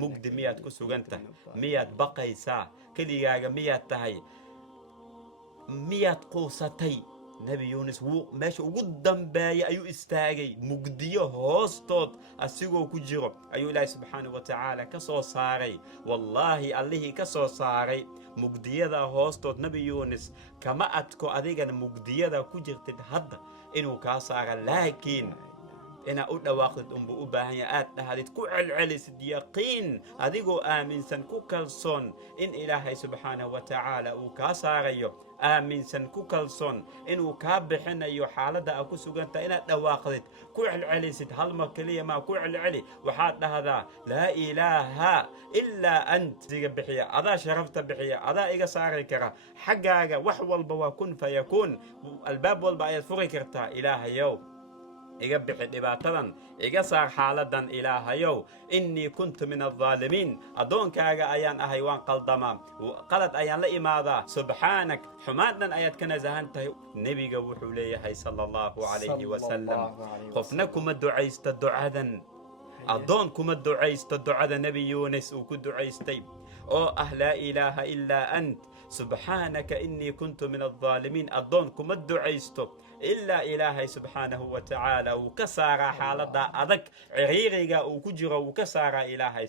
mugdi miyaad ku sugantahay miyaad baqaysaa keligaaga miyaad tahay miyaad quusatay nebi yuunis wuu meesha ugu dambeeyay ayuu istaagay mugdiyo hoostood asigoo ku jiro ayuu ilaahay subxaanahu wa tacaala ka soo saaray wallaahi allihii ka soo saaray mugdiyada hoostood nebi yuunis kama adko adigana mugdiyada ku jirtid hadda inuu kaa saara laakiin ina u dhawaaqdid unbu u baahan yahay aad dhahdid ku celcelisid yaqiin adigoo aaminsan ku kalsoon in ilaahay subxaanahu wa tacaala uu kaa saarayo aaminsan ku kalsoon inuu kaa bixinayo xaaladda aad ku sugantahay inaad dhawaaqdid ku celcelisid hal mar keliya maa ku celceli waxaad dhahdaa laa ilaaha ilaa ant iga bixiya adaa sharafta bixiya adaa iga saari kara xaggaaga wax walba waa kun fayakuun albaab walba ayaad furi kartaa ilaahayow iga bixi dhibaatadan iga saar xaaladan ilaahayow innii kuntu min aldaalimiin addoonkaaga ayaan ahay waan qaldamaa qalad ayaan la imaadaa subxaanak xumaadhan ayaad ka nasahan tahay nebiga wuxuu leeyahay sala allahu calayhi wasalam qofna kuma ducaysta ducadan addoon kuma ducaysto ducada nebi yuunis uu ku ducaystay oo ah laa ilaaha ilaa ant subxaanaka innii kuntu min aldaalimiin addoon kuma ducaysto إلا إلهي سبحانه وتعالى وكسر حالة أدك عريريغا وكجر وكسر إلهي